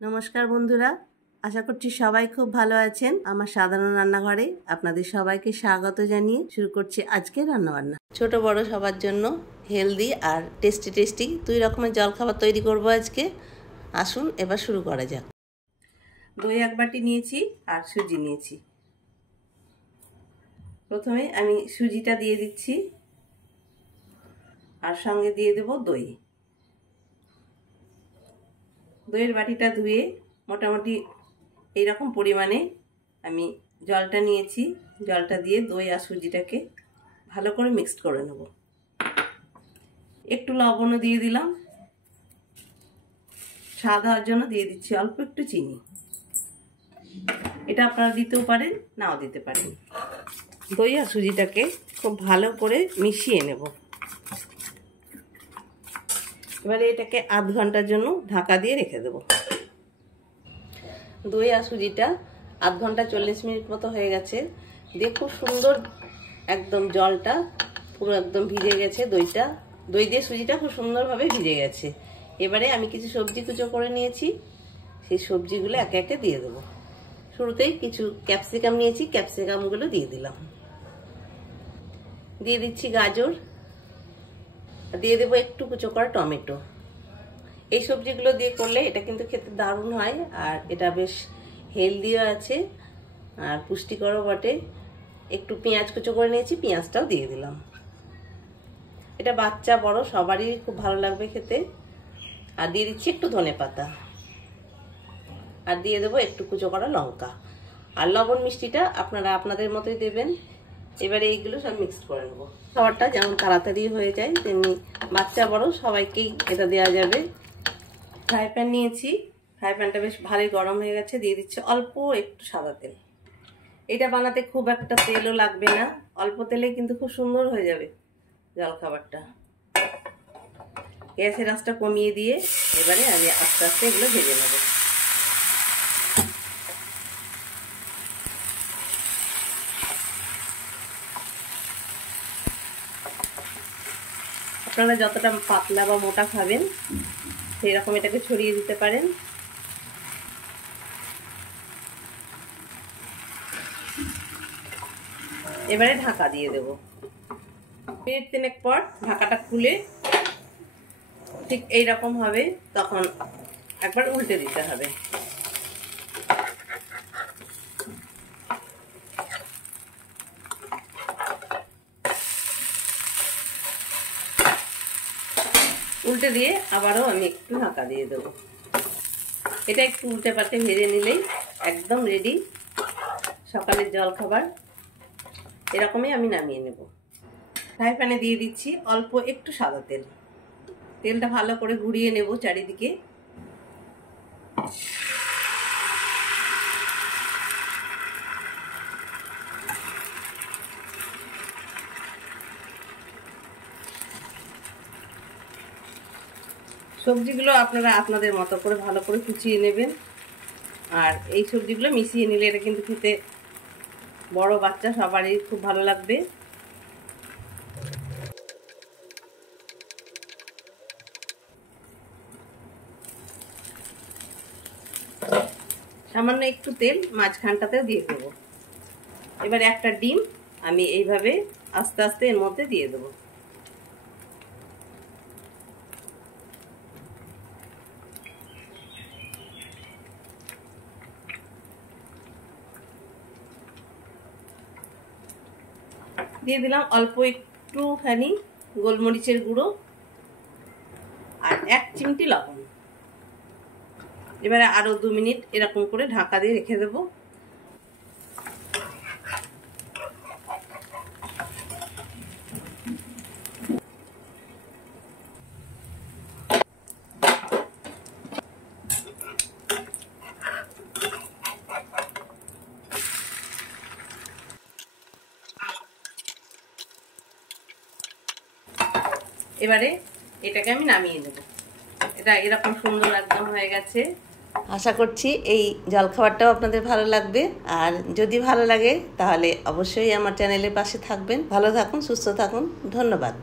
নমস্কার বন্ধুরা, আশা করছি সবাই খুব ভালো আছেন। আমার সাধারণ রান্নাঘরে আপনাদের সবাইকে স্বাগত জানিয়ে শুরু করছি আজকে রান্নাবান্না। ছোট বড় সবার জন্য হেলদি আর টেস্টি 2 রকমের জলখাবার তৈরি করব আজকে। আসুন এবার শুরু করা যাক। দই 1 বাটি নিয়েছি আর সুজি নিয়েছি। প্রথমে আমি সুজিটা দিয়ে দিচ্ছি আর সঙ্গে দিয়ে দেব দই। দইয়ের বাটিটা ধুয়ে মোটামুটি এইরকম পরিমাণে আমি জলটা নিয়েছি। জলটা দিয়ে দই আর সুজিটাকে ভালো করে মিক্সড করে নেব। একটু লবণও দিয়ে দিলাম, স্বাদ হওয়ার জন্য দিয়ে দিচ্ছি অল্প একটু চিনি। এটা আপনারা দিতেও পারেন, নাও দিতে পারেন। দই আর সুজিটাকে খুব ভালো করে মিশিয়ে নেব। এবারে এটাকে আধ ঘন্টার জন্য ঢাকা দিয়ে রেখে দেব। দই আর সুজিটা আধ ঘন্টা 40 মিনিট মতো হয়ে গেছে। দিয়ে খুব সুন্দর একদম জলটা পুরো একদম ভিজে গেছে। দই দিয়ে সুজিটা খুব সুন্দরভাবে ভিজে গেছে। এবারে আমি কিছু সবজি কুচো করে নিয়েছি, সেই সবজিগুলো একে একে দিয়ে দেবো। শুরুতেই কিছু ক্যাপসিকাম নিয়েছি, ক্যাপসিকামগুলো দিয়ে দিলাম। দিয়ে দিচ্ছি গাজর, দিয়ে দেবো একটু কুচো করা টমেটো। এই সবজিগুলো দিয়ে করলে এটা কিন্তু খেতে দারুণ হয়, আর এটা বেশ হেলদিও আছে আর পুষ্টিকরও বটে। একটু পেঁয়াজ কুচো করে নিয়েছি, পেঁয়াজটাও দিয়ে দিলাম। এটা বাচ্চা বড় সবারই খুব ভালো লাগবে খেতে। আর দিয়ে দিচ্ছি একটু ধনেপাতা, আর দিয়ে দেবো একটু কুচো করা লঙ্কা। আর লবণ মিষ্টিটা আপনারা আপনাদের মতোই দেবেন। এবারে এইগুলো সব মিক্সড করে নেবো। খাবারটা যেমন তাড়াতাড়ি হয়ে যায়, তেমনি বাচ্চা বড় সবাইকেই এটা দেওয়া যাবে। ফ্রাই প্যান নিয়েছি, ফ্রাই প্যানটা বেশ ভালোই গরম হয়ে গেছে। দিয়ে দিচ্ছি অল্প একটু সাদা তেল। এটা বানাতে খুব একটা তেলও লাগবে না, অল্প তেলে কিন্তু খুব সুন্দর হয়ে যাবে জলখাবারটা। গ্যাসের আঁচটা কমিয়ে দিয়ে এবারে আমি আস্তে আস্তে এগুলো ভেজে নেব। আপনারা যতটা পাতলা বা মোটা খাবেন সেই রকম এটাকে ছড়িয়ে দিতে পারেন। এবারে ঢাকা দিয়ে দেব। মিনিট 3 পর ঢাকাটা খুলে ঠিক এইরকম হবে, তখন একবার উল্টে দিতে হবে। উল্টে দিয়ে আবারও আমি একটু ঢাকা দিয়ে দেব। এটা একটু উল্টে পাল্টে ভেজে নিলেই একদম রেডি সকালের জলখাবার। এরকমই আমি নামিয়ে নেব। ফ্রাই প্যানে দিয়ে দিচ্ছি অল্প একটু সাদা তেল। তেলটা ভালো করে ঘুরিয়ে নেব চারিদিকে। সবজিগুলো আপনারা আপনাদের মতো করে ভালো করে কুচিয়ে নেবেন। আর এই সবজিগুলো মিশিয়ে নিলে এটা কিন্তু খেতে বড় বাচ্চা সবারই খুব ভালো লাগবে। সামান্য একটু তেল মাঝখানটাতেও দিয়ে দেব। এবার একটা ডিম আমি এইভাবে আস্তে আস্তে এর মধ্যে দিয়ে দেব। দিয়ে দিলাম অল্প একটুখানি গোলমরিচের গুঁড়ো আর 1 চিমটি লবণ। এবারে আরো 2 মিনিট এরকম করে ঢাকা দিয়ে রেখে দেব। এবারে এটাকে আমি নামিয়ে নেব। এটা এরকম সুন্দর একদম হয়ে গেছে। আশা করছি এই জলখাবারটাও আপনাদের ভালো লাগবে। আর যদি ভালো লাগে তাহলে অবশ্যই আমার চ্যানেলের পাশে থাকবেন। ভালো থাকুন, সুস্থ থাকুন। ধন্যবাদ।